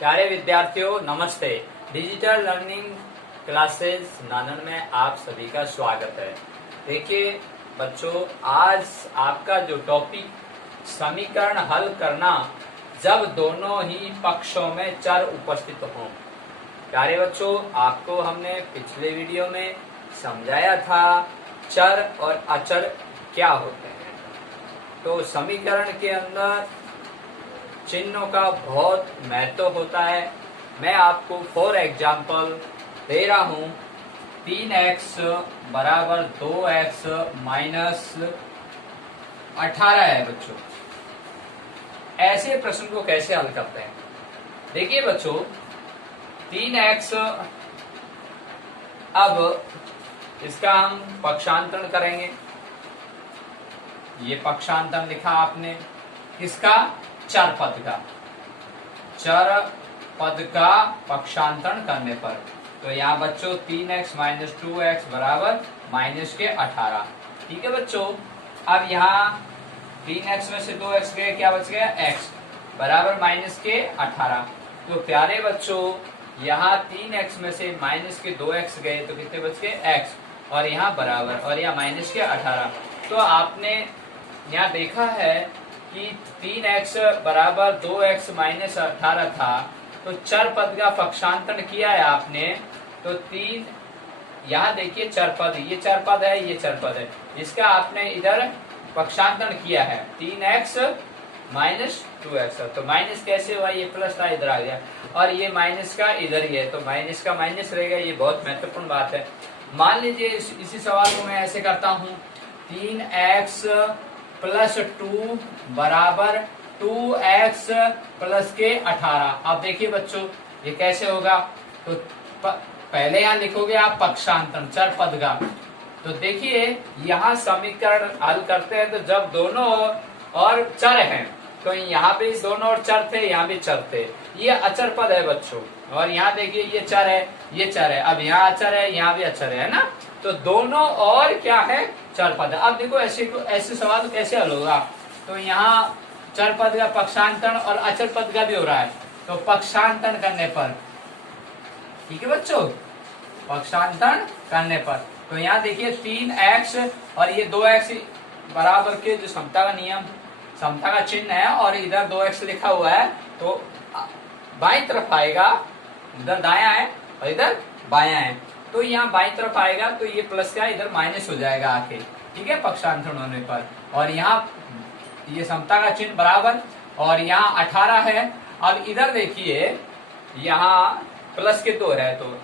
प्यारे विद्यार्थियों नमस्ते। डिजिटल लर्निंग क्लासेस नानन में आप सभी का स्वागत है। देखिए बच्चों, आज आपका जो टॉपिक समीकरण हल करना जब दोनों ही पक्षों में चर उपस्थित हों। प्यारे बच्चों, आपको हमने पिछले वीडियो में समझाया था चर और अचर क्या होते हैं। तो समीकरण के अंदर चिन्हों का बहुत महत्व होता है। मैं आपको फॉर एग्जाम्पल दे रहा हूं 3x बराबर 2x माइनस 18 है बच्चों। ऐसे प्रश्न को कैसे हल करते हैं? देखिए बच्चों, 3x, अब इसका हम पक्षांतरण करेंगे। ये पक्षांतरण लिखा आपने किसका? चर पद का पक्षांतरण करने पर। तो यहाँ बच्चों 3x माइनस 2x बराबर माइनस के 18। ठीक है बच्चों, अब यहाँ 3x में से 2x गए, क्या बच गया? x बराबर माइनस के 18। तो प्यारे बच्चों, यहाँ 3x में से माइनस के 2x गए तो कितने बच गए? x, और यहाँ बराबर, और यहाँ माइनस के 18। तो आपने यहाँ देखा है कि 3x बराबर 2x माइनस 18 था, तो चर पद का पक्षांतरण किया है आपने। तो 3, यहाँ देखिए चर पद, ये चर पद है, ये चर पद है, इसका आपने इधर पक्षांतरण किया है 3x माइनस 2x। तो माइनस कैसे हुआ? ये प्लस था, इधर आ गया, और ये माइनस का इधर ही है, तो माइनस का माइनस रहेगा। ये बहुत महत्वपूर्ण बात है। मान लीजिए इसी सवाल को मैं ऐसे करता हूँ, 3x प्लस 2 बराबर 2x प्लस के 18। अब देखिए बच्चों, ये कैसे होगा? तो पहले यहाँ लिखोगे आप पक्षांतरण चर पद का। तो देखिए यहाँ समीकरण हल करते हैं तो जब दोनों और चर हैं, तो यहाँ भी दोनों और चर थे, यहाँ भी चर थे। ये अचर पद है बच्चों, और यहाँ देखिए ये चर है, ये चर है। अब यहाँ अचर है, यहाँ भी अचर है ना, तो दोनों और क्या है? चर पद। अब देखो ऐसे सवाल कैसे हल होगा? तो यहाँ चर पद का पक्षांतरण और अचर पद का भी हो रहा है, तो पक्षांतरण करने पर, ठीक है बच्चों, पक्षांतरण करने पर, तो यहाँ देखिए 3x और ये 2x बराबर के जो समता का नियम, समता का चिन्ह है, और इधर 2x लिखा हुआ है, तो बाईं तरफ आएगा, इधर दाया है और इधर बाया है, तो यहाँ बाईं तरफ आएगा, तो ये प्लस का इधर माइनस हो जाएगा आके, ठीक है, पक्षांतरण होने पर। और यहाँ ये समता का चिन्ह बराबर, और यहाँ 18 है। अब इधर देखिए यहाँ प्लस के 2 है, तो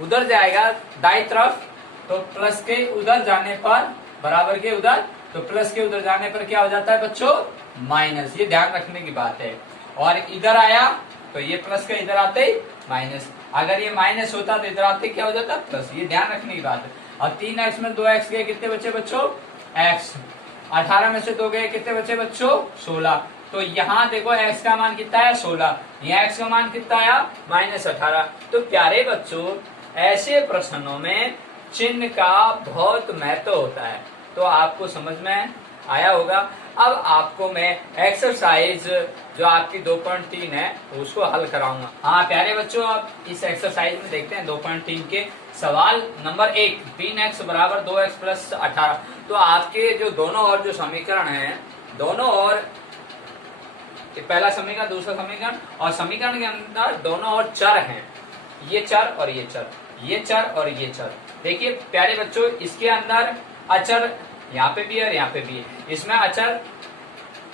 उधर जाएगा दाईं तरफ, तो प्लस के उधर जाने पर बराबर के उधर, तो प्लस के उधर जाने पर क्या हो जाता है बच्चों? माइनस। ये ध्यान रखने की बात है। और इधर आया तो ये प्लस का इधर आते ही माइनस, अगर ये माइनस होता तो इधर आते क्या हो जाता? प्लस। ये ध्यान रखने की बात है। और 3x में 2x गए, कितने बचे बच्चों? x। 18 में से 2 गए, कितने बचे बच्चों? 16। तो यहाँ देखो x का मान कितना है? 16। यहाँ x का मान कितना आया? माइनस 18। तो प्यारे बच्चों, ऐसे प्रश्नों में चिन्ह का बहुत महत्व होता है। तो आपको समझ में आया होगा। अब आपको मैं एक्सरसाइज जो आपकी 2.3 है उसको हल कराऊंगा। हाँ प्यारे बच्चों, अब इस एक्सरसाइज में देखते हैं 2.3 के सवाल नंबर 1, 3x बराबर 2x प्लस 18। तो आपके जो दोनों और जो समीकरण है, दोनों और पहला समीकरण, दूसरा समीकरण, और समीकरण के अंदर दोनों और चर हैं, ये चर और ये चर, ये चर और ये चर। देखिए प्यारे बच्चों, इसके अंदर अचर यहाँ पे भी है और यहाँ पे भी है, इसमें अचर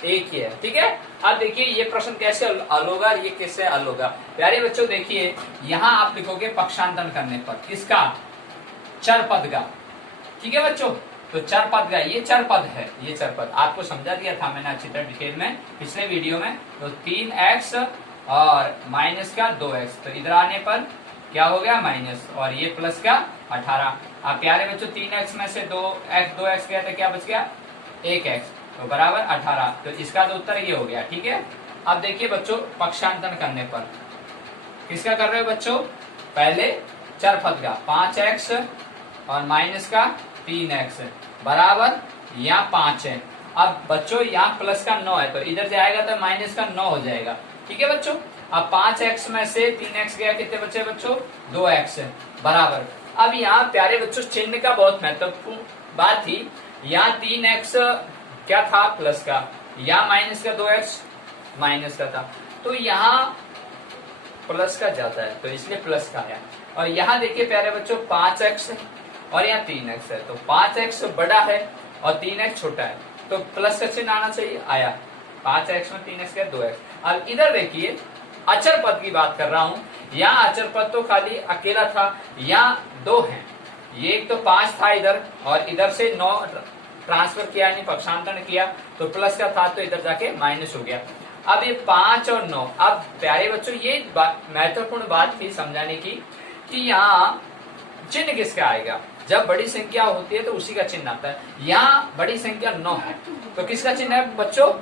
एक ही है, ठीक है। अब देखिए ये प्रश्न कैसे हल होगा, ये कैसे हल होगा? प्यारे बच्चों देखिए, यहाँ आप लिखोगे पक्षांतरण करने पर किसका? चर पद का, ठीक है बच्चों। तो चर पद का, ये चर पद है, ये चर पद आपको समझा दिया था मैंने अच्छी तरह डिटेल में पिछले वीडियो में। तो 3x और माइनस का 2x, तो इधर आने पर क्या हो गया? माइनस, और ये प्लस का 18। अब प्यारे बच्चों 3x में से 2x गया तो क्या बच गया? 1x, तो बराबर 18। तो इसका तो उत्तर ये हो गया, ठीक है। अब देखिए बच्चों, पक्षांतरण करने पर किसका कर रहे हो बच्चों? पहले चर पद का 5x और माइनस का 3x बराबर यहाँ 5 है। अब बच्चों यहाँ प्लस का 9 है, तो इधर जाएगा तो माइनस का 9 हो जाएगा, ठीक है बच्चों। अब 5x में से 3x गया, कितने बचे बच्चों? 2x बराबर। अब यहाँ प्यारे बच्चों चिन्ह का बहुत महत्वपूर्ण बात थी। यहाँ 3x क्या था? प्लस का, या माइनस का 2x माइनस का था, तो यहाँ प्लस का ज्यादा है तो इसलिए प्लस का आया। और यहाँ देखिए प्यारे बच्चों 5x और यहाँ 3x है, तो 5x बड़ा है और 3x छोटा है, तो प्लस का चिन्ह आना चाहिए, आया। 5x में 3x का 2x। अब इधर देखिए अचर पद की बात कर रहा हूं, यहाँ अचर पद तो खाली अकेला था, यहाँ 2 है। ये एक तो 5 था इधर और इधर से 9 ट्रांसफर किया, यानी पक्षांतरण किया, तो प्लस का था तो इधर जाके माइनस हो गया। अब ये 5 और 9, अब प्यारे बच्चों ये महत्वपूर्ण बात थी समझाने की कि यहाँ चिन्ह किसका आएगा? जब बड़ी संख्या होती है तो उसी का चिन्ह आता है। यहाँ बड़ी संख्या 9 है तो किसका चिन्ह है बच्चों?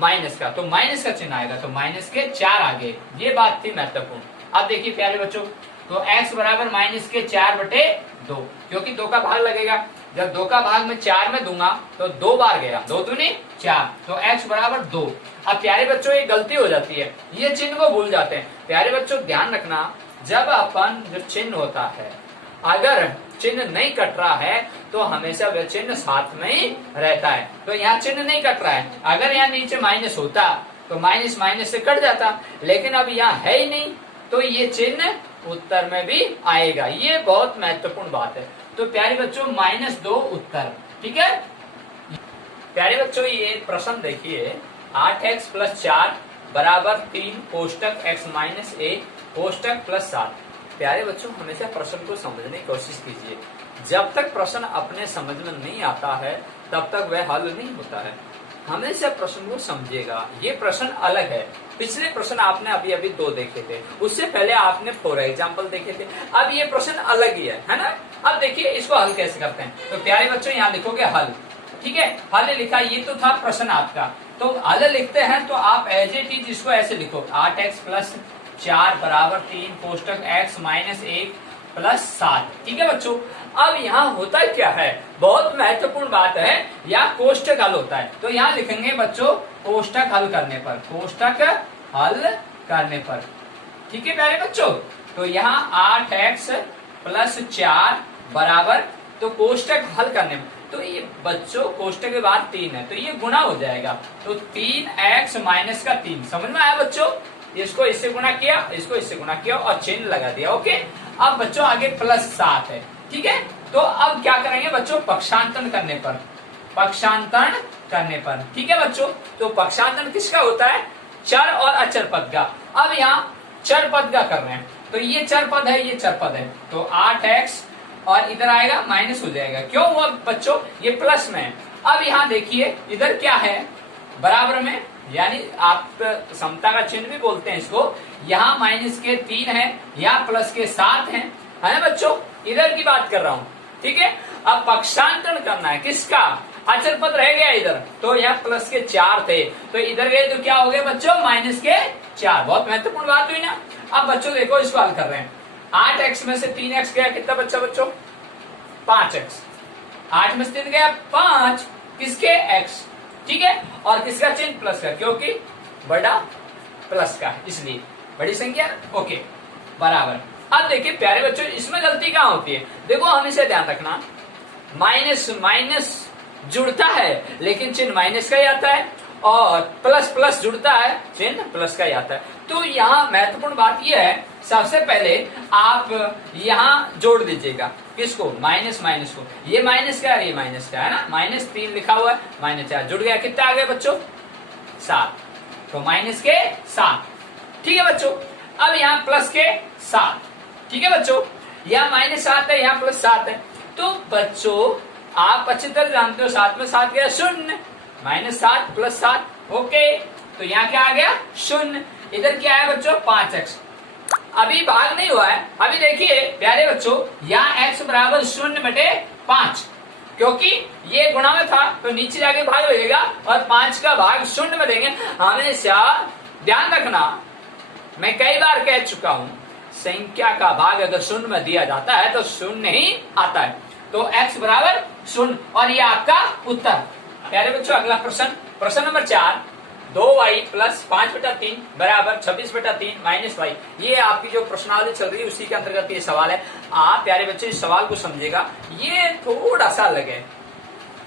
माइनस का, तो माइनस का चिन्ह आएगा, तो माइनस के 4 आगे। ये बात थी महत्वपूर्ण। अब देखिए प्यारे बच्चों, तो x बराबर माइनस के 4/2, क्योंकि 2 का भाग लगेगा। जब 2 का भाग में 4 में दूंगा तो 2 बार गया, 2 दूनी 4, तो x बराबर 2। अब प्यारे बच्चों ये गलती हो जाती है, ये चिन्ह को भूल जाते हैं। प्यारे बच्चों ध्यान रखना, जब अपन जो चिन्ह होता है, अगर चिन्ह नहीं कट रहा है तो हमेशा वह चिन्ह साथ में ही रहता है। तो यहाँ चिन्ह नहीं कट रहा है, अगर यहाँ नीचे माइनस होता तो माइनस माइनस से कट जाता, लेकिन अब यहाँ है ही नहीं, तो ये चिन्ह उत्तर में भी आएगा। ये बहुत महत्वपूर्ण बात है। तो प्यारे बच्चों -2 उत्तर, ठीक है। प्यारे बच्चों ये प्रश्न देखिए, 8x + 4 बराबर 3 कोष्टक x - 1 कोष्टक +7। प्यारे बच्चों हमेशा प्रश्न को समझने की कोशिश कीजिए। जब तक प्रश्न अपने समझ में नहीं आता है तब तक वह हल नहीं होता है। हमेशा प्रश्न को समझिएगा। ये प्रश्न अलग है। पिछले प्रश्न आपने अभी अभी 2 देखे थे, उससे पहले आपने 4 एग्जाम्पल देखे थे। अब ये प्रश्न अलग ही है ना। अब देखिए इसको हल कैसे करते हैं। तो प्यारे बच्चों यहाँ लिखोगे हल, ठीक है। हल लिखा, ये तो था प्रश्न आपका, तो हल लिखते हैं तो आप एज इट इज इसको ऐसे लिखो, 8x + 4 बराबर 3 कोष्टक x - 1 +7, ठीक है बच्चों। अब यहाँ होता क्या है, बहुत महत्वपूर्ण बात है, या कोष्टक हल होता है। तो यहाँ लिखेंगे बच्चों कोष्टक हल करने पर, कोष्टक हल करने पर, ठीक है प्यारे बच्चों। तो यहाँ 8x + 4 बराबर, तो कोष्टक हल करने में, तो ये बच्चों कोष्टक के बाद 3 है तो ये गुणा हो जाएगा, तो 3x - 3, समझ में आया बच्चों। इसको इससे गुणा किया, इसको इससे गुणा किया और चिन्ह लगा दिया, ओके। अब बच्चों आगे +7 है, ठीक है। तो अब क्या करेंगे बच्चों, पक्षांतरण करने पर, पक्षांतरण करने पर, ठीक है बच्चों। तो पक्षांतरण किसका होता है? चर और अचर पद का। अब यहाँ चर पद का कर रहे हैं, तो ये चर पद है, ये चर पद है, तो 8x और इधर आएगा माइनस हो जाएगा। क्यों हुआ बच्चों? ये प्लस में है। अब यहाँ देखिए इधर क्या है, बराबर में, यानी आप समता का चिन्ह भी बोलते हैं इसको। यहाँ -3 है, यहाँ +7 है ना बच्चों। इधर की बात कर रहा हूँ, ठीक है। अब पक्षांतरण करना है किसका? अचर पद रह गया इधर, तो यहाँ +4 थे तो इधर गए तो क्या हो गए बच्चों? -4। बहुत महत्वपूर्ण बात हुई ना। अब बच्चों देखो इसको हल कर रहे हैं, 8x में से 3x गया, कितना बच्चा बच्चों? 5x। 8 में से 3 गया 5, किसके? x, ठीक है। और किसका चिन्ह? प्लस का, क्योंकि बड़ा प्लस का, इसलिए बड़ी संख्या, ओके बराबर। अब देखिए प्यारे बच्चों इसमें गलती कहाँ होती है, देखो हमेशा ध्यान रखना, माइनस माइनस जुड़ता है लेकिन चिन्ह माइनस का ही आता है, और प्लस प्लस जुड़ता है चिन्ह प्लस का ही आता है। तो यहाँ महत्वपूर्ण बात यह है, सबसे पहले आप यहाँ जोड़ दीजिएगा किसको? माइनस माइनस को। ये माइनस का है, ये माइनस का है ना, -3 लिखा हुआ है, -4 जुड़ गया, कितना आ गया बच्चों? 7, तो -7, ठीक है बच्चों। अब यहाँ +7, ठीक है बच्चों। यहाँ -7 है, यहाँ +7 है, तो बच्चों आप अच्छी तरह जानते हो 7 में 7 गया 0, -7 + 7, ओके। तो यहाँ क्या आ गया? 0। इधर क्या है बच्चों? 5x। अभी भाग नहीं हुआ है, अभी देखिए प्यारे बच्चों, यहाँ x बराबर 0/5, क्योंकि ये गुणा में था तो नीचे जाके भाग लगेगा और 5 का भाग 0 में देंगे। हमेशा ध्यान रखना, मैं कई बार कह चुका हूं, संख्या का भाग अगर 0 में दिया जाता है तो 0 ही आता है, तो x बराबर 0, और ये आपका उत्तर। प्यारे बच्चों अगला प्रश्न, प्रश्न नंबर 4, 2y प्लस 5/3 बराबर 26/3 माइनस वाई। ये आपकी जो प्रश्नावली चल रही है उसी के अंतर्गत ये सवाल है। आप प्यारे बच्चे इस सवाल को समझेगा, ये थोड़ा सा अलग है,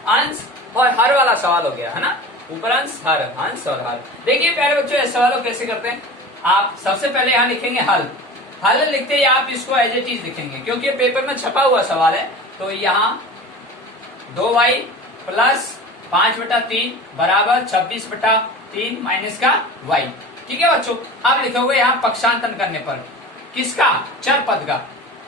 अंश और हर वाला सवाल हो गया है ना, ऊपर अंश हर, अंश और हर। देखिए प्यारे बच्चों इस सवाल को कैसे करते हैं। आप सबसे पहले यहाँ लिखेंगे हल, हल लिखते ही आप इसको एज इट इज लिखेंगे क्योंकि पेपर में छपा हुआ सवाल है। तो यहाँ 2y प्लस 5/3 बराबर 26/3 माइनस का y। ठीक है बच्चों, अब लिखोगे यहाँ पक्षांतरण करने पर किसका, चर पद का।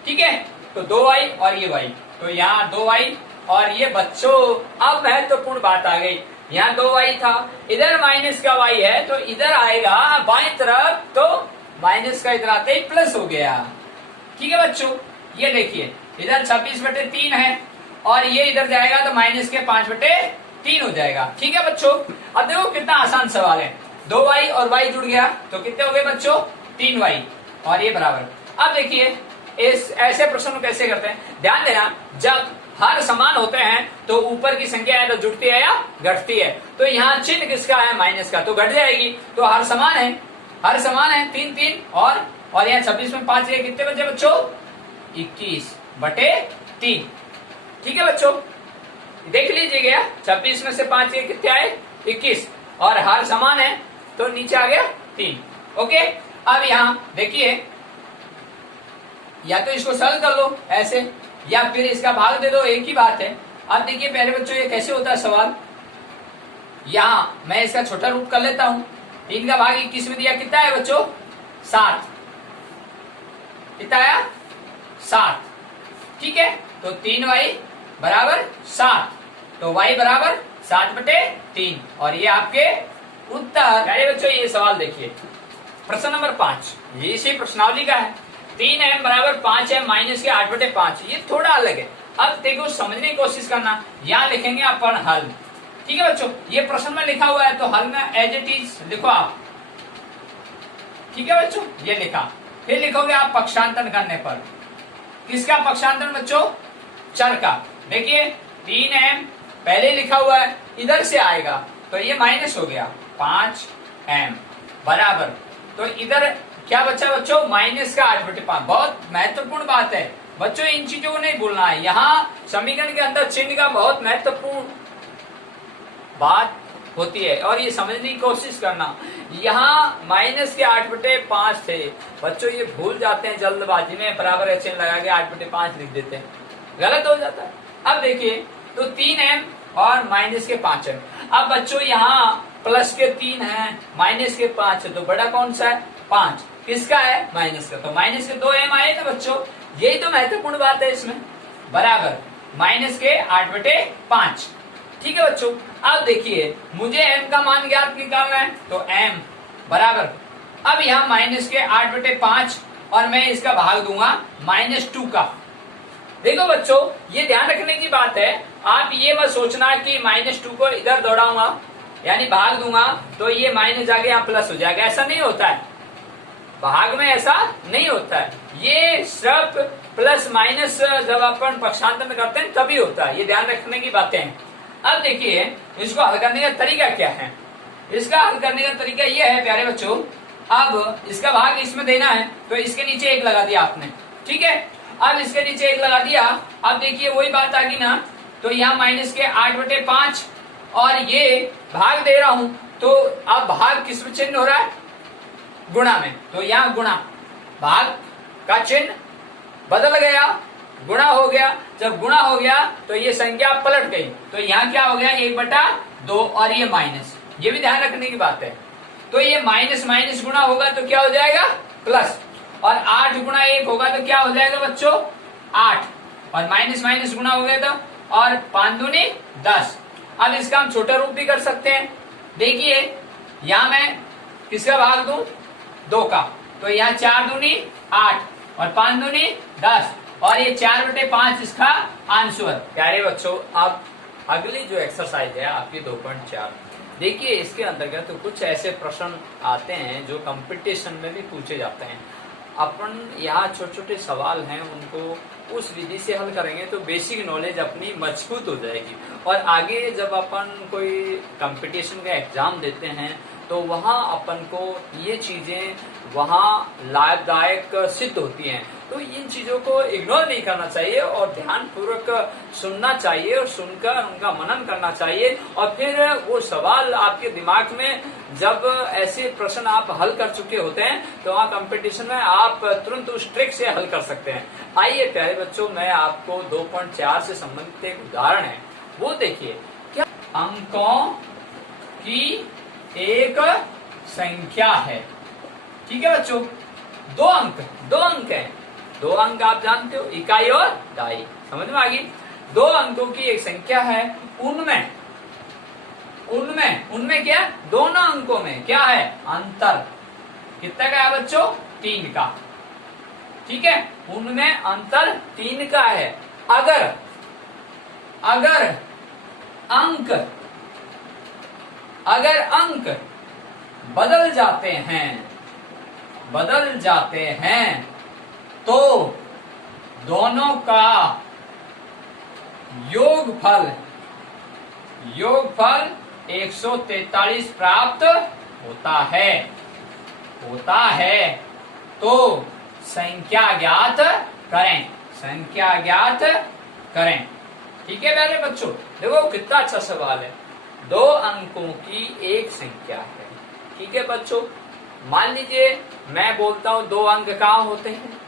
ठीक है, तो 2y और ये y, तो यहाँ 2y और ये बच्चों अब महत्वपूर्ण बात आ गई। यहाँ 2y था, इधर माइनस का y है, तो इधर आएगा बाएं तरफ, तो माइनस का इधर आते ही प्लस हो गया। ठीक है बच्चों, ये देखिए इधर 26/3 है और ये इधर जाएगा तो माइनस के 5/3 हो जाएगा। ठीक है बच्चों, अब देखो कितना आसान सवाल है। 2y और y जुड़ गया तो कितने हो गए बच्चों, 3y और ये बराबर। अब देखिए इस ऐसे प्रश्न को कैसे करते हैं, ध्यान देना, जब हर समान होते हैं तो ऊपर की संख्या है तो जुड़ती है या घटती है। तो यहाँ चिन्ह किसका है, माइनस का, तो घट जाएगी। तो हर समान है, हर समान है 3 और यहाँ 26 में 5 है, कितने बचे बच्चों, 21/3। ठीक है बच्चों, देख लीजिएगा 26 में से 5 ये कितने आए, 21 और हर समान है तो नीचे आ गया 3। ओके, अब यहाँ देखिए या तो इसको सरल कर लो ऐसे या फिर इसका भाग दे दो, एक ही बात है। अब देखिए पहले बच्चों ये कैसे होता है सवाल, यहाँ मैं इसका छोटा रूप कर लेता हूं। 3 का भाग 21 में दिया, कितना है बच्चों, 7। कितना आया, 7। ठीक है, तो 3y बराबर 7, तो y बराबर 7/3 और ये आपके उत्तर। अरे बच्चों ये सवाल देखिए, प्रश्न नंबर 5, ये इसी प्रश्नावली का है। 3m बराबर 5m माइनस के 8/5, ये थोड़ा अलग है। अब देखो समझने की कोशिश करना, यहाँ लिखेंगे अपन हल। ठीक है बच्चों, ये प्रश्न में लिखा हुआ है तो हल में एज इट इज लिखो आप। ठीक है बच्चों, ये लिखा, फिर लिखोगे आप पक्षांतरण करने पर, किसका पक्षांतरण बच्चों, चर का। देखिए 3m पहले लिखा हुआ है, इधर से आएगा तो ये माइनस हो गया 5m बराबर, तो इधर क्या बचा बच्चों, माइनस का 8/5। बहुत महत्वपूर्ण बात है बच्चों, इन चीजों को नहीं भूलना है। यहाँ समीकरण के अंदर चिन्ह का बहुत महत्वपूर्ण बात होती है और ये समझने की कोशिश करना। यहाँ माइनस के 8/5 थे बच्चों, ये भूल जाते हैं जल्दबाजी में, बराबर चिन्ह लगा के 8/5 लिख देते हैं, गलत हो जाता है। अब देखिए तो 3m और माइनस के 5m। अब बच्चों यहाँ प्लस के 3 है, माइनस के 5 है, तो बड़ा कौन सा है, 5, किसका है, माइनस का, तो माइनस के 2m आए ना बच्चों, यही तो महत्वपूर्ण बात है इसमें, बराबर माइनस के 8/5। ठीक है बच्चों, अब देखिए मुझे m का मान ज्ञात निकालना है, तो m बराबर, अब यहाँ माइनस के 8/5 और मैं इसका भाग दूंगा -2 का। देखो बच्चों ये ध्यान रखने की बात है, आप ये मत सोचना कि -2 को इधर दौड़ाऊंगा यानी भाग दूंगा तो ये माइनस जाके यहाँ प्लस हो जाएगा, ऐसा नहीं होता है। भाग में ऐसा नहीं होता है, ये सिर्फ प्लस माइनस जब अपन पक्षांतरण करते हैं तभी होता है, ये ध्यान रखने की बातें हैं। अब देखिए इसको हल करने का तरीका क्या है, इसका हल करने का तरीका ये है प्यारे बच्चों, अब इसका भाग इसमें देना है तो इसके नीचे 1 लगा दिया आपने। ठीक है, अब इसके नीचे 1 लगा दिया। अब देखिए वही बात आ गई ना, तो यहाँ माइनस के 8/5 और ये भाग दे रहा हूं, तो अब भाग किस में चिन्ह हो रहा है, गुणा में, तो यहाँ गुणा, भाग का चिन्ह बदल गया, गुणा हो गया। जब गुणा हो गया तो ये संख्या पलट गई, तो यहाँ क्या हो गया, 1/2 और ये माइनस, ये भी ध्यान रखने की बात है। तो ये माइनस माइनस गुणा होगा तो क्या हो जाएगा, प्लस, और 8 गुणा 1 होगा तो क्या हो जाएगा बच्चों, 8, और माइनस माइनस गुणा हो गया तो, और 5 दूनी 10। अब इसका हम छोटा रूप भी कर सकते हैं। देखिए यहाँ मैं किसका भाग दूं, 2 का, तो यहाँ 4 दूनी 8 और 5 दूनी 10 और ये 4/5 इसका आंसर। प्यारे बच्चों अब अगली जो एक्सरसाइज है आपकी 2.4, देखिए इसके अंतर्गत तो कुछ ऐसे प्रश्न आते हैं जो कंपटीशन में भी पूछे जाते हैं। अपन यहाँ छोटे छोटे सवाल हैं उनको उस विधि से हल करेंगे तो बेसिक नॉलेज अपनी मजबूत हो जाएगी, और आगे जब अपन कोई कंपटीशन का एग्जाम देते हैं तो वहां अपन को ये चीजें वहां लाभदायक सिद्ध होती हैं। तो इन चीजों को इग्नोर नहीं करना चाहिए और ध्यान पूर्वक सुनना चाहिए और सुनकर उनका मनन करना चाहिए। और फिर वो सवाल आपके दिमाग में जब ऐसे प्रश्न आप हल कर चुके होते हैं तो वहाँ कंपटीशन में आप तुरंत उस ट्रिक से हल कर सकते हैं। आइए प्यारे बच्चों, मैं आपको 2.4 से संबंधित एक उदाहरण है वो देखिए। क्या अंकों की एक संख्या है, ठीक है बच्चों, दो अंक हैं। दो अंक आप जानते हो, इकाई और दहाई, समझ में आ गई। दो अंकों की एक संख्या है, उनमें क्या, दोनों अंकों में क्या है, अंतर कितना का है बच्चों, 3 का, ठीक है। उनमें अंतर 3 का है। अगर अंक बदल जाते हैं तो दोनों का योगफल 143 प्राप्त होता है। तो संख्या ज्ञात करें। ठीक है प्यारे बच्चों, देखो कितना अच्छा सवाल है। 2 अंकों की एक संख्या है, ठीक है बच्चों। मान लीजिए मैं बोलता हूं 2 अंक कहाँ होते हैं,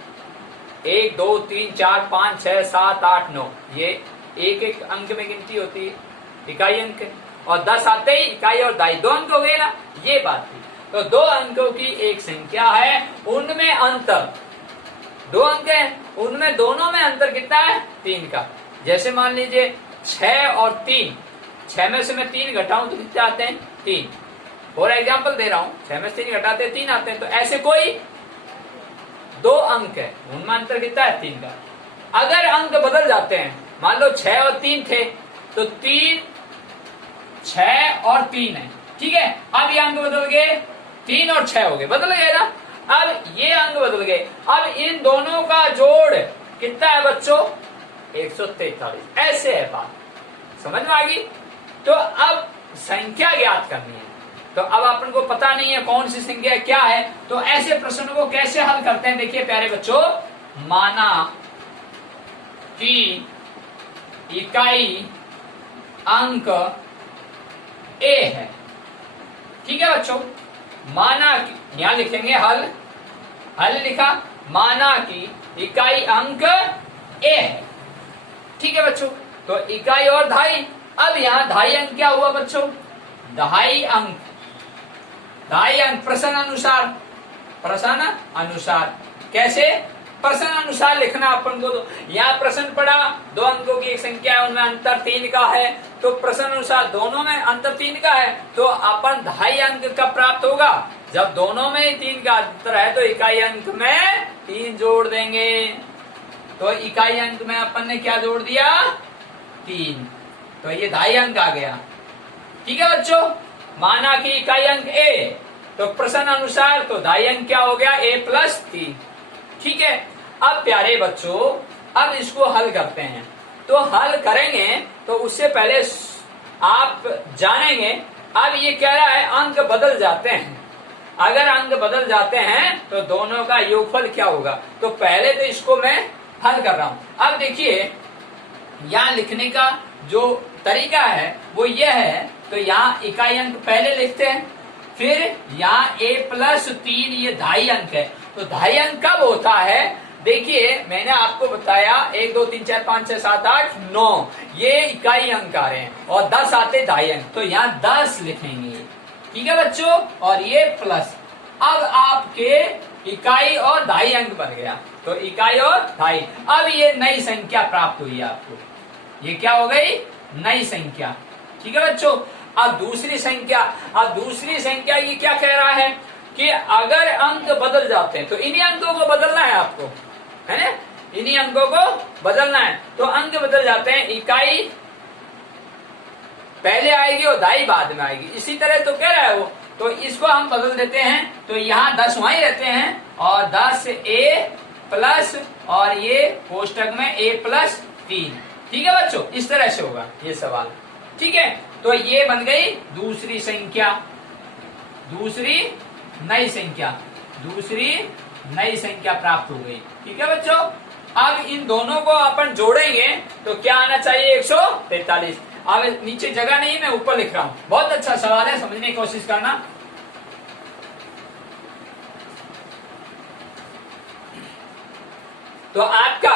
1 2 3 4 5 6 7 8 9, ये एक अंक में गिनती होती है, इकाई अंक। और 10 आते ही इकाई और दहाई 2 अंक हो गए ना, ये बात थी। तो 2 अंकों की एक संख्या है, उनमें अंतर 2 अंक है, उनमें दोनों में अंतर कितना है, 3 का। जैसे मान लीजिए 6 और 3, 6 में से मैं 3 घटाऊं तो कितने आते हैं, 3। और एग्जाम्पल दे रहा हूं, 6 में से 3 घटाते हैं 3 आते हैं। तो ऐसे कोई 2 अंक है, उनमें अंतर कितना है, 3 का। अगर अंक बदल जाते हैं, मान लो 6 और 3 थे तो 3 6 और 3 है, ठीक है। अब ये अंक बदल गए, 3 और 6 हो गए, बदल गए ना। अब ये अंक बदल गए, अब इन दोनों का जोड़ कितना है बच्चों, 143। ऐसे है बात, समझ में आ गई। तो अब संख्या ज्ञात करनी है, तो अब अपन को पता नहीं है कौन सी संख्या क्या है, तो ऐसे प्रश्नों को कैसे हल करते हैं, देखिए प्यारे बच्चों। माना कि इकाई अंक ए है, ठीक है बच्चों। माना कि, यहां लिखेंगे हल लिखा, माना कि इकाई अंक ए है, ठीक है बच्चों। तो इकाई और दहाई, अब यहां दहाई अंक क्या हुआ बच्चों, दहाई अंक प्रश्न अनुसार कैसे, प्रश्न अनुसार लिखना अपन को। तो यहाँ प्रश्न पड़ा, 2 अंकों की एक संख्या है, उनमें अंतर 3 का है, तो प्रश्न अनुसार दोनों में अंतर 3 का है, तो अपन दहाई अंक कब प्राप्त होगा, जब दोनों में ही 3 का अंतर है, तो इकाई अंक में 3 जोड़ देंगे। तो इकाई अंक में अपन ने क्या जोड़ दिया, 3, तो ये दहाई अंक आ गया, ठीक है बच्चों। माना कि इकाई अंक ए, तो प्रश्न अनुसार तो दहाई अंक क्या हो गया, a + 3, ठीक है। अब प्यारे बच्चों, अब इसको हल करते हैं। तो हल करेंगे तो उससे पहले आप जानेंगे, अब ये कह रहा है अंक बदल जाते हैं। अगर अंक बदल जाते हैं तो दोनों का योगफल क्या होगा। तो पहले तो इसको मैं हल कर रहा हूं। अब देखिए यहाँ लिखने का जो तरीका है वो यह है, तो यहाँ इकाई अंक पहले लिखते हैं, फिर यहाँ a + 3 ये दहाई अंक है। तो दहाई अंक कब होता है, देखिए मैंने आपको बताया 1 2 3 4 5 6 7 8 9 ये इकाई अंक आ रहे हैं और 10 आते दहाई अंक, तो यहाँ 10 लिखेंगे, ठीक है बच्चों। और ये प्लस, अब आपके इकाई और दहाई अंक बन गया, तो इकाई और दहाई। अब ये नई संख्या प्राप्त हुई आपको, ये क्या हो गई, नई संख्या, ठीक है बच्चों। अब दूसरी संख्या ये क्या कह रहा है कि अगर अंक बदल जाते हैं, तो इन्हीं अंकों को बदलना है आपको, है ना, इन्हीं अंकों को बदलना है। तो अंक बदल जाते हैं, इकाई पहले आएगी और दहाई बाद में आएगी, इसी तरह तो कह रहा है वो। तो इसको हम बदल देते हैं, तो यहाँ 10 वहीं रहते हैं और 10 a+ और ये कोष्टक में a + 3, ठीक है बच्चों। इस तरह से होगा ये सवाल, ठीक है। तो ये बन गई दूसरी संख्या, दूसरी नई संख्या प्राप्त हो गई। ठीक है बच्चों, अब इन दोनों को अपन जोड़ेंगे तो क्या आना चाहिए 143। अब नीचे जगह नहीं, मैं ऊपर लिख रहा हूं। बहुत अच्छा सवाल है, समझने की कोशिश करना। तो आपका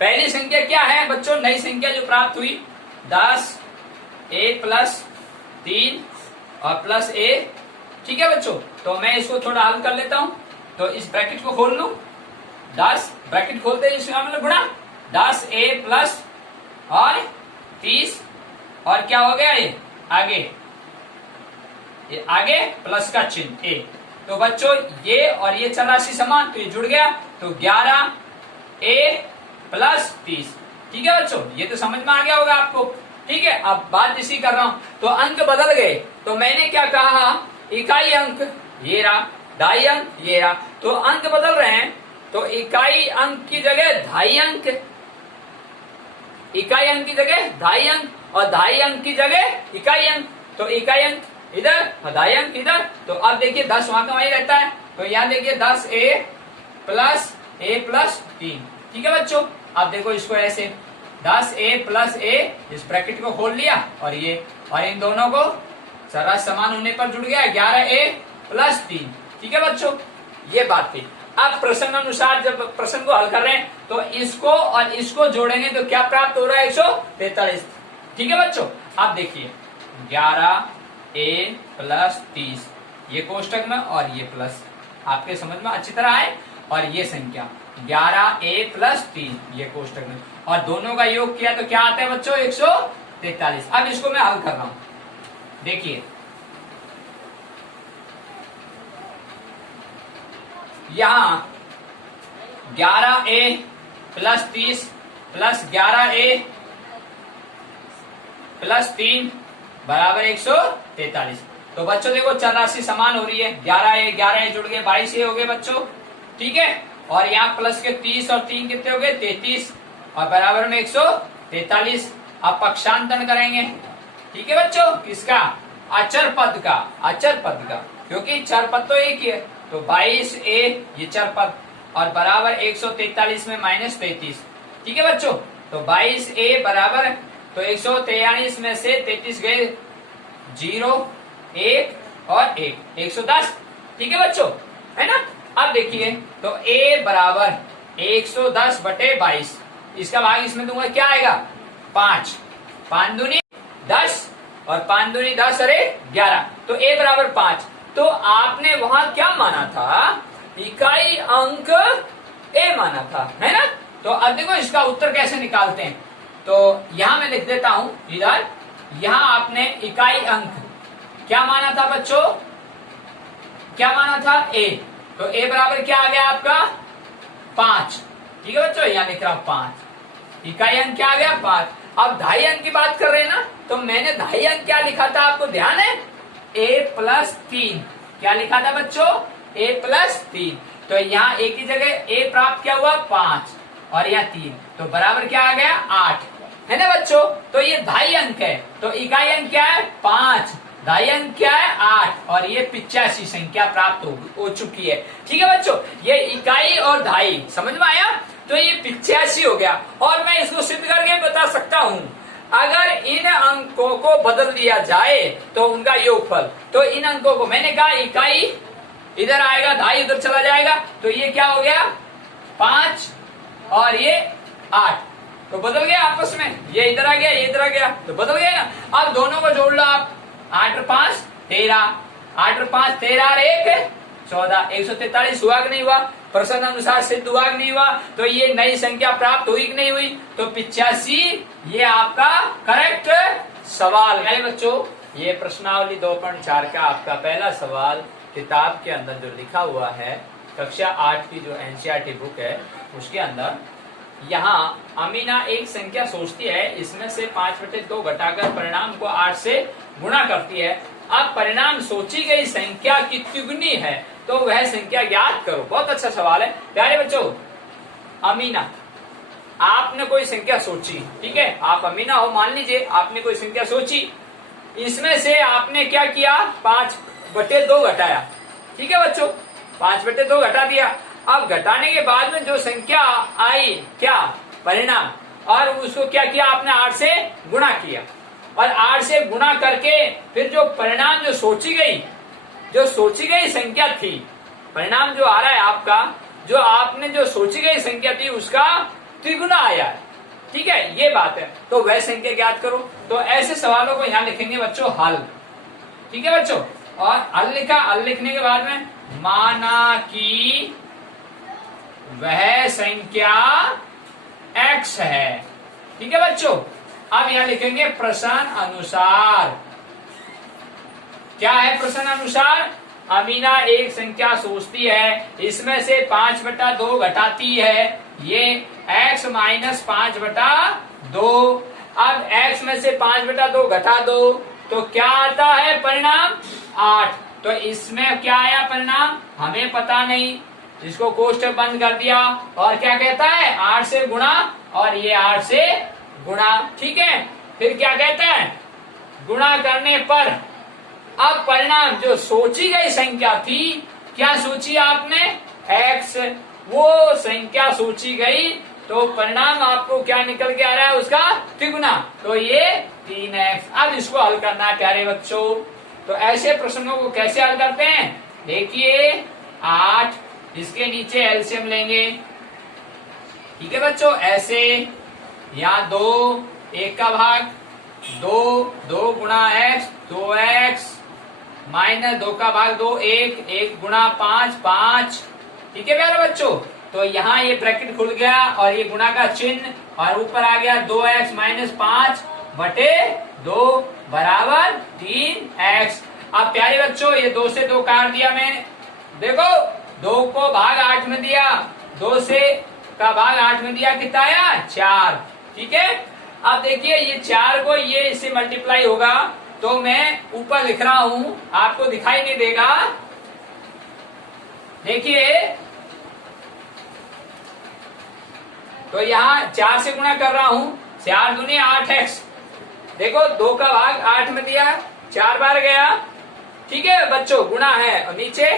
पहली संख्या क्या है बच्चों, नई संख्या जो प्राप्त हुई 10 a प्लस 3 और प्लस a। ठीक है बच्चों, तो मैं इसको थोड़ा हल कर लेता हूं। तो इस ब्रैकेट को खोल लूं, 10 ब्रैकेट खोलते हैं, इसका मतलब गुणा 10 a प्लस और 30 और क्या हो गया ये आगे प्लस का चिन्ह a। तो बच्चों ये और ये चौरासी समान, तो ये जुड़ गया, तो 11 a प्लस 30। ठीक है बच्चों, ये तो समझ में आ गया होगा आपको। ठीक है, अब बात इसी कर रहा हूं। तो अंक बदल गए, तो मैंने क्या कहा, इकाई अंक ये रहा, ढाई अंक ये रहा। तो अंक बदल रहे हैं, तो इकाई अंक की जगह ढाई अंक, इकाई अंक की जगह ढाई अंक और ढाई अंक की जगह इकाई अंक। तो इकाई अंक इधर और ढाई अंक इधर। तो अब देखिए 10 वहां का वहीं रहता है, तो यहाँ देखिए 10 a प्लस 3। ठीक है बच्चों, अब देखो इसको ऐसे 10 a प्लस a, इस ब्रैकेट को खोल लिया और ये, और इन दोनों को सारा समान होने पर जुड़ गया 11 a प्लस 3। ठीक है बच्चों, ये बात थी। अब प्रश्न अनुसार जब प्रश्न को हल कर रहे हैं तो इसको और इसको जोड़ेंगे तो क्या प्राप्त हो रहा है 143। ठीक है बच्चों, अब देखिए 11 a प्लस 30 ये कोष्टक में और ये प्लस, आपके समझ में अच्छी तरह आए। और ये संख्या 11 a प्लस 3 ये कोष्टक में, और दोनों का योग किया तो क्या आता है बच्चों 143। अब इसको मैं हल कर रहा हूं, देखिए यहां 11a plus 30 plus 11a plus 3 बराबर 143। तो बच्चों देखो चौरासी समान हो रही है, 11a जुड़ गए 22a हो गए बच्चों। ठीक है, और यहाँ प्लस के 30 और 3 कितने हो गए 33 और बराबर में 143। अब पक्षांतरण करेंगे। ठीक है बच्चों, किसका, अचर पद का, क्योंकि चर पद तो एक ही है। तो 22a ये चर पद और बराबर 143 में माइनस 33। ठीक है बच्चों, तो 22a बराबर, तो 143 में से 33 गए 0 1 और 1 110। ठीक है बच्चों, है ना। अब देखिए तो a बराबर 110 बटे 22, इसका भाग इसमें दूंगा क्या आएगा 5, 5 दूनी 10 और 5 दूनी 10 अरे 11। तो a बराबर 5। तो आपने वहां क्या माना था, इकाई अंक a माना था, है ना। तो अब देखो इसका उत्तर कैसे निकालते हैं। तो यहां मैं लिख देता हूं इधर, यहां आपने इकाई अंक क्या माना था बच्चों, क्या माना था a। तो a बराबर क्या आ गया आपका 5। ठीक है बच्चों, यहां लिख रहा हूं 5, इकाई अंक क्या आ गया 5। अब ढाई अंक की बात कर रहे हैं ना, तो मैंने ढाई अंक क्या लिखा था आपको ध्यान है, a प्लस 3। क्या लिखा था बच्चों, a प्लस 3। तो यहाँ a की जगह a प्राप्त क्या हुआ 5 और यहाँ 3, तो बराबर क्या आ गया 8, है ना बच्चों। तो ये ढाई अंक है, तो इकाई अंक क्या है 5, ढाई अंक क्या है 8 और ये 85 संख्या प्राप्त हो चुकी है। ठीक है बच्चों, ये इकाई और ढाई समझ में आया। तो ये 85 हो गया, और मैं इसको सिद्ध करके बता सकता हूँ, अगर इन अंकों को बदल दिया जाए तो उनका योगफल। तो इन अंकों को मैंने कहा इकाई इधर आएगा, ढाई उधर चला जाएगा, तो ये क्या हो गया 5 और ये 8, तो बदल गया आपस में, ये इधर आ गया ये इधर आ गया, तो बदल गया ना। अब दोनों को जोड़ लो आप, 8 और 5 13, 8 और 5 13 और 1 14, 143 हुआ कि नहीं हुआ, प्रश्न अनुसार सिद्ध हुआ कि नहीं हुआ। तो ये नई संख्या प्राप्त हुई कि नहीं हुई, तो 85 ये आपका करेक्ट सवाल है बच्चों। ये प्रश्नावली 2.4 का आपका पहला सवाल किताब के अंदर जो लिखा हुआ है, कक्षा 8 की जो एनसीईआरटी बुक है उसके अंदर, यहाँ अमीना एक संख्या सोचती है, इसमें से 5/2 घटाकर परिणाम को 8 से गुणा करती है। अब परिणाम सोची गई संख्या की तिगुनी है, तो वह संख्या ज्ञात करो। बहुत अच्छा सवाल है प्यारे बच्चों। अमीना, आपने कोई संख्या सोची, ठीक है, आप अमीना हो मान लीजिए, आपने कोई संख्या सोची, इसमें से आपने क्या किया 5 बटे 2 घटाया। ठीक है बच्चों, 5 बटे 2 घटा दिया। अब घटाने के बाद में जो संख्या आई क्या परिणाम, और उसको क्या किया आपने 8 से गुणा किया, और 8 से गुणा करके फिर जो परिणाम जो सोची गई संख्या थी, परिणाम जो आ रहा है आपका, जो आपने जो सोची गई संख्या थी उसका त्रिगुना आया है। ठीक है, ये बात है। तो वह संख्या ज्ञात करो। तो ऐसे सवालों को यहाँ लिखेंगे बच्चों हल। ठीक है बच्चों, और हल लिखा, हल लिखने के बाद में माना कि वह संख्या x है। ठीक है बच्चों, अब यहां लिखेंगे प्रश्न अनुसार। क्या है प्रश्न अनुसार? अमीना एक संख्या सोचती है, इसमें से 5 बटा 2 घटाती है, ये x माइनस 5 बटा 2। अब x में से 5 बटा 2 घटा दो तो क्या आता है परिणाम 8। तो इसमें क्या आया परिणाम हमें पता नहीं, इसको कोष्ठक बंद कर दिया, और क्या कहता है 8 से गुणा, और ये 8 से गुणा। ठीक है, फिर क्या कहता है गुणा करने पर अब परिणाम जो सोची गई संख्या थी, क्या सोची आपने x, वो संख्या सोची गई, तो परिणाम आपको क्या निकल के आ रहा है उसका तिगुना, तो ये 3x। अब इसको हल करना है प्यारे बच्चों। तो ऐसे प्रश्नों को कैसे हल करते हैं, देखिए 8, इसके नीचे एलसीएम लेंगे। ठीक है बच्चों, ऐसे यहाँ 2, 1 का भाग 2, 2 गुणा x 2x, माइनस 2 का भाग 2 1, 1 गुणा 5 5। ठीक है प्यारे बच्चों, तो यहाँ ये ब्रैकेट खुल गया और ये गुणा का चिन्ह, और ऊपर आ गया 2x माइनस 5 बटे 2 बराबर 3x। अब प्यारे बच्चों ये 2 से 2 काट दिया मैंने, देखो 2 को भाग 8 में दिया, 2 से का भाग 8 में दिया, कितना आया 4। ठीक है, अब देखिए ये 4 को ये इससे मल्टीप्लाई होगा, तो मैं ऊपर लिख रहा हूं, आपको दिखाई नहीं देगा। देखिए तो यहाँ 4 से गुणा कर रहा हूं, 4 दूनी 8x, देखो 2 का भाग 8 में दिया, 4 बार गया। ठीक है बच्चों, गुणा है और नीचे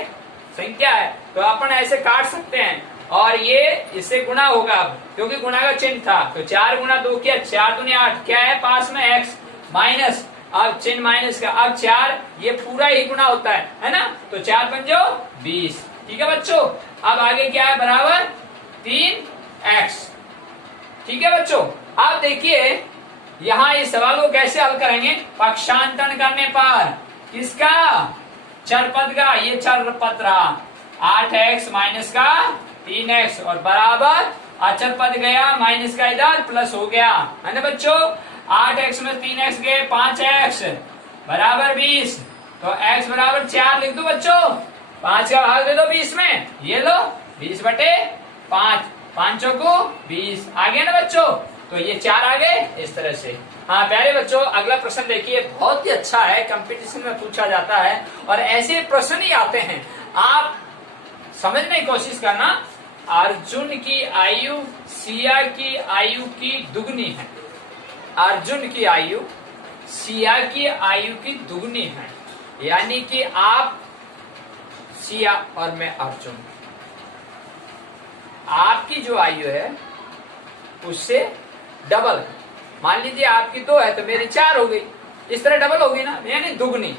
संख्या है, तो अपन ऐसे काट सकते हैं, और ये इससे गुणा होगा क्योंकि गुणा का चिन्ह था, तो 4 गुणा 2 किया, 4 दूनी 8, क्या है पास में x माइनस, अब चिन्ह माइनस का, अब 4 ये पूरा ही गुणा होता है ना, तो 4 पंजो 20। ठीक है बच्चों, अब आगे क्या है बराबर 3x। ठीक है बच्चों, अब देखिए यहाँ इस सवाल को कैसे हल करेंगे, पक्षांतरण करने पर किसका चर पद का, ये चर पद रहा 8x माइनस का 3x, और बराबर अचर पद गया माइनस का इधर प्लस हो गया, है ना बच्चों। 8x में 3x गए 5x बराबर 20, तो x बराबर 4 लिख दो बच्चों, 5 का भाग दे दो 20 में, ये लो 20 बटे 5, 5 को 20 आ गया ना बच्चों, तो ये 4 आ गए इस तरह से। हाँ प्यारे बच्चों, अगला प्रश्न देखिए, बहुत ही अच्छा है, कंपटीशन में पूछा जाता है और ऐसे प्रश्न ही आते हैं, आप समझने की कोशिश करना। अर्जुन की आयु सिया की आयु की दुगनी है, अर्जुन की आयु सिया की आयु की दुगनी है, यानी कि आप सिया और मैं अर्जुन, आपकी जो आयु है उससे डबल, मान लीजिए आपकी 2 है तो मेरी 4 हो गई, इस तरह डबल होगी ना, यानी दुगनी।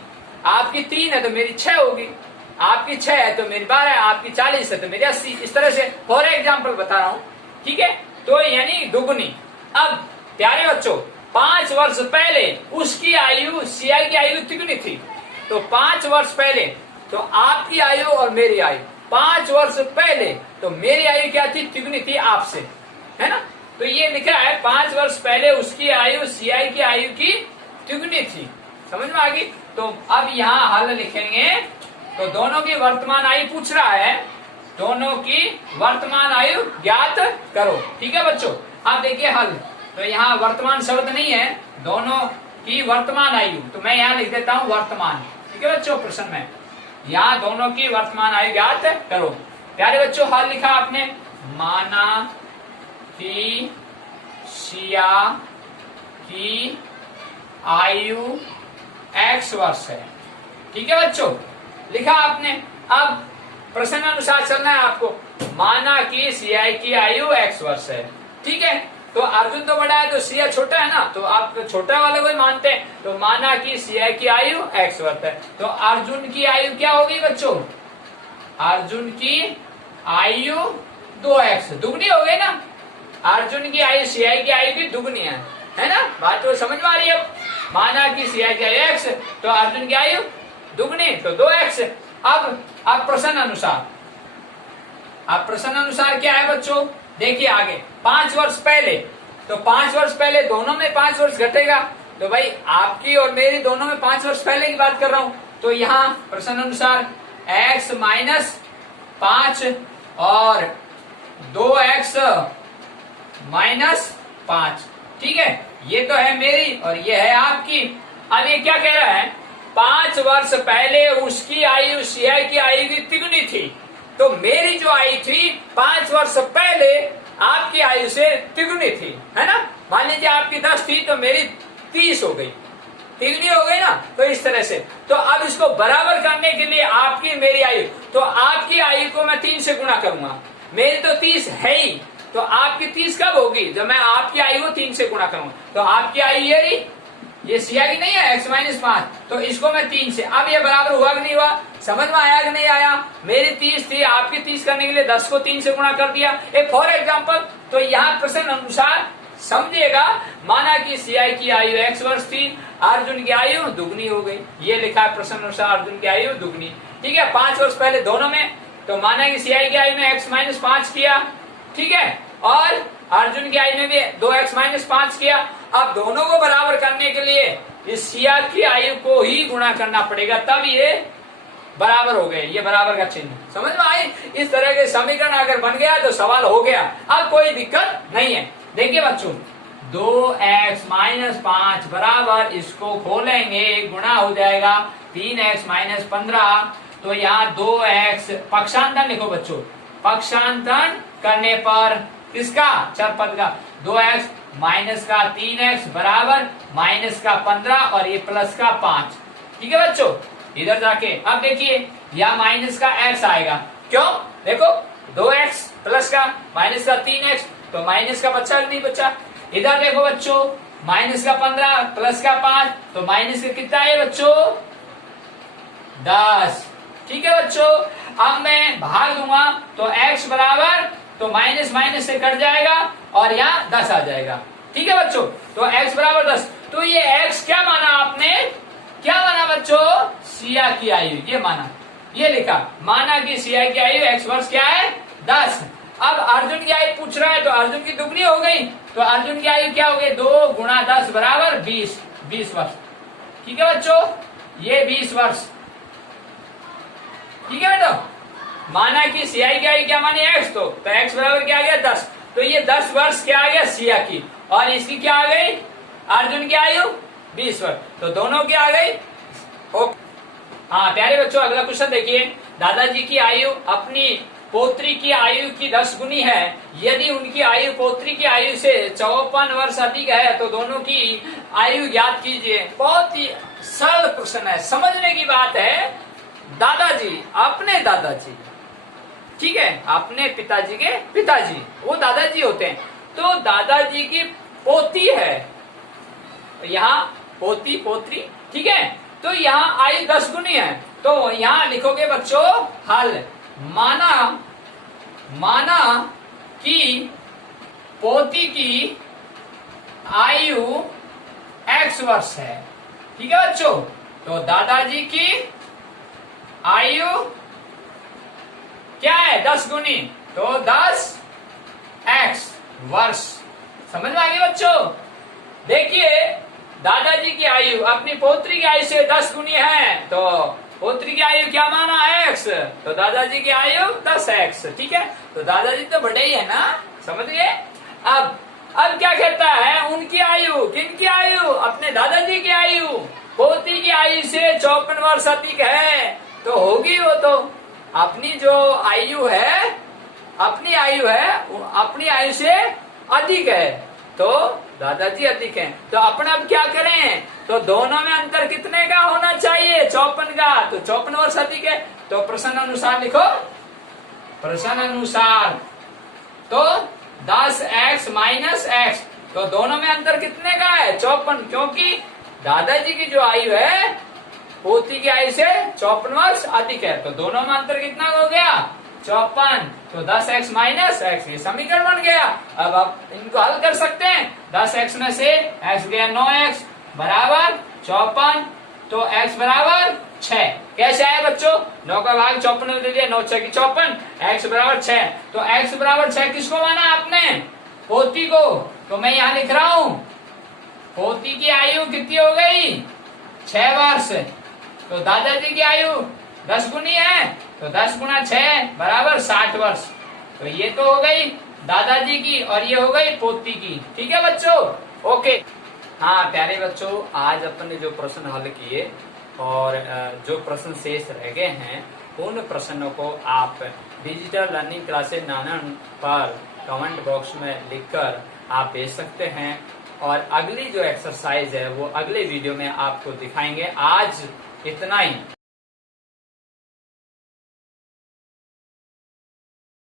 आपकी 3 है तो मेरी 6 होगी, आपकी 6 है तो मेरी 12 है, आपकी 40 है तो मेरी 80, इस तरह से फॉर एग्जाम्पल बता रहा हूं। ठीक है, तो यानी दुगनी। अब प्यारे बच्चों 5 वर्ष पहले उसकी आयु सिया की आयु तिगुनी थी, तो 5 वर्ष पहले तो आपकी आयु और मेरी आयु 5 वर्ष पहले, तो मेरी आयु क्या थी तिगुनी थी आपसे, है ना। तो ये लिखा है 5 वर्ष पहले उसकी आयु सीआई की आयु की तिगुनी थी, समझ में आ गई। तो अब यहाँ हल लिखेंगे, तो दोनों की वर्तमान आयु पूछ रहा है, दोनों की वर्तमान आयु ज्ञात करो। ठीक है बच्चों, अब देखिए हल, तो यहाँ वर्तमान शब्द नहीं है, दोनों की वर्तमान आयु, तो मैं यहाँ लिख देता हूँ वर्तमान। ठीक है बच्चों, प्रश्न में यहाँ दोनों की वर्तमान आयु ज्ञात करो। प्यारे बच्चों हल लिखा आपने, माना कि सिया की आयु x वर्ष है। ठीक है बच्चों, लिखा आपने। अब प्रश्न अनुसार चलना है आपको। माना कि सीआई की आयु x वर्ष है, ठीक है। तो अर्जुन तो बड़ा है तो सीआई छोटा है ना, तो आप छोटा वाले को ही मानते हैं। तो माना कि सीआई की आयु x वर्ष है, तो अर्जुन की आयु क्या होगी बच्चों? अर्जुन की आयु 2x दुगनी हो गई ना। अर्जुन की आयु सीआई की आयु की दुगनी है ना। बात तो समझ में आ रही है। माना कि सीआई की आयु x तो अर्जुन की आयु दुगनी तो 2x। अब प्रश्न अनुसार, अब प्रश्न अनुसार क्या है बच्चों? देखिए आगे 5 वर्ष पहले, तो 5 वर्ष पहले दोनों में 5 वर्ष घटेगा। तो भाई आपकी और मेरी दोनों में 5 वर्ष पहले की बात कर रहा हूं। तो यहाँ प्रश्न अनुसार x माइनस 5 और 2x माइनस 5, ठीक है। ये तो है मेरी और ये है आपकी। अब ये क्या कह रहा है? 5 वर्ष पहले उसकी आयु सीआई की आयु की तिगुनी थी, तो मेरी जो आयु थी 5 वर्ष पहले आपकी आयु से तिगुनी थी, है ना। मान लीजिए आपकी 10 थी तो मेरी 30 हो गई, तिगुनी हो गई ना। तो इस तरह से, तो अब इसको बराबर करने के लिए आपकी मेरी आयु, तो आपकी आयु को मैं 3 से गुणा करूंगा। मेरी तो 30 है ही, तो आपकी 30 कब होगी? जब मैं आपकी आयु को 3 से गुणा करूंगा। तो आपकी आयु ये रही, ये सीआई की नहीं है x माइनस 5, तो इसको मैं 3 से, अब ये बराबर हुआ कि नहीं हुआ? समझ में आया कि नहीं आया? मेरी 30 थी, आपकी 30 करने के लिए 10 को 3 से गुणा कर दिया। एक फॉर एग्जाम्पल, तो यहाँ प्रश्न अनुसार समझिएगा, माना कि सीआई की आयु x वर्ष थी, अर्जुन की आयु दुगनी हो गई। ये लिखा है प्रश्न अनुसार अर्जुन की आयु दुगनी, ठीक है। 5 वर्ष पहले दोनों में, तो माना कि सीआई की आयु में x माइनस 5 किया, ठीक है, और अर्जुन की आयु में भी 2x माइनस 5 किया। अब दोनों को बराबर करने के लिए इस सीआई की आयु को ही गुणा करना पड़ेगा, तब ये बराबर हो गए। ये बराबर का चिन्ह समझ में आई? इस तरह के समीकरण अगर बन गया तो सवाल हो गया, अब कोई दिक्कत नहीं है। देखिए बच्चों, 2x माइनस 5 बराबर, इसको खोलेंगे गुणा हो जाएगा 3x माइनस 15। तो यहाँ 2x पक्षांतर लिखो बच्चों, पक्षांतर करने पर किसका? चर पद का। 2x माइनस का 3x बराबर माइनस का 15 और ये प्लस का 5, ठीक है बच्चों। इधर जाके अब देखिए, या माइनस का x आएगा, क्यों? देखो 2x प्लस का माइनस का 3x, तो माइनस का बच्चा नहीं बच्चा। इधर देखो बच्चों, माइनस का 15 प्लस का 5, तो माइनस का कितना है बच्चों? 10, ठीक है बच्चों। अब मैं भाग दूंगा तो x बराबर, तो माइनस माइनस से कट जाएगा और यहाँ 10 आ जाएगा, ठीक है बच्चों। तो x बराबर 10, तो ये x क्या माना आपने? क्या माना बच्चों? सीआई की आयु, ये माना, ये लिखा, माना कि सीआई की आयु x वर्ष क्या है? 10। अब अर्जुन की आयु पूछ रहा है, तो अर्जुन की दुगनी हो गई, तो अर्जुन की आयु क्या हो गई? 2 गुणा 10 बराबर 20 वर्ष, ठीक है बच्चों। ये 20 वर्ष, ठीक है बेटा। माना कि सीआई की आयु क्या मानी? x, तो x बराबर क्या आ गया? 10। तो ये 10 वर्ष क्या आ गया? सीआई की, और इसकी क्या आ गई? अर्जुन की आयु 20 वर्ष, तो दोनों की आ गई। ओके, हाँ प्यारे बच्चों, अगला क्वेश्चन देखिए। दादाजी की आयु अपनी पोत्री की आयु की 10 गुनी है। यदि उनकी आयु पोत्री की आयु से 54 वर्ष अधिक है तो दोनों की आयु ज्ञात कीजिए। बहुत ही सरल प्रश्न है, समझने की बात है। दादाजी, अपने दादाजी, ठीक है, अपने पिताजी के पिताजी, वो दादाजी होते हैं। तो दादाजी की पोती है, यहाँ पोती पोत्री, ठीक है। तो यहाँ आयु 10 गुनी है, तो यहाँ लिखोगे बच्चों हल। माना कि पोती की आयु x वर्ष है, ठीक है बच्चों। तो दादाजी की आयु क्या है? 10 गुनी, तो 10x वर्ष। समझ में आ गया बच्चों? देखिए, दादाजी की आयु अपनी पौत्री की आयु से 10 गुनी है, तो पौत्री की आयु क्या माना? x, तो दादाजी की आयु 10x, ठीक है। तो दादाजी तो बड़े ही है ना, समझ गए। अब क्या कहता है? उनकी आयु, किनकी आयु? अपने दादाजी की आयु पोती की आयु से 54 वर्ष अधिक है, तो होगी वो तो अपनी जो आयु है, अपनी आयु से अधिक है, तो दादाजी अधिक हैं। तो अपन अब क्या करें? तो दोनों में अंतर कितने का होना चाहिए? 54 का। तो 54 वर्ष अधिक है, तो प्रश्न अनुसार लिखो। प्रश्न अनुसार तो 10x माइनस x, तो दोनों में अंतर कितने का है? 54, क्योंकि दादाजी की जो आयु है पोती की आयु से 54 वर्ष अधिक है। तो दोनों में अंतर कितना हो गया? 54। तो 10x माइनस x, ये समीकरण बन गया। अब आप इनको हल कर सकते हैं। 10x में से x गया 9x बराबर 54, तो x बराबर 6। कैसे आया बच्चों? 9 का भाग 54 में दे दिया, 9 6 की 54, x बराबर 6। तो x बराबर 6 किसको माना आपने? पोती को। तो मैं यहाँ लिख रहा हूं पोती की आयु कितनी हो गई? 6 वर्ष। तो दादाजी की आयु 10 गुनी है, तो 10 गुना 6 बराबर 60 वर्ष। तो ये तो हो गई दादाजी की और ये हो गई पोती की। ठीक है बच्चों, ओके। हाँ प्यारे बच्चों, आज अपन ने जो प्रश्न हल किए और जो प्रश्न शेष रह गए हैं उन प्रश्नों को आप डिजिटल लर्निंग क्लासेस नानन पर कमेंट बॉक्स में लिखकर आप भेज सकते हैं, और अगली जो एक्सरसाइज है वो अगले वीडियो में आपको दिखाएंगे। आज इतना ही।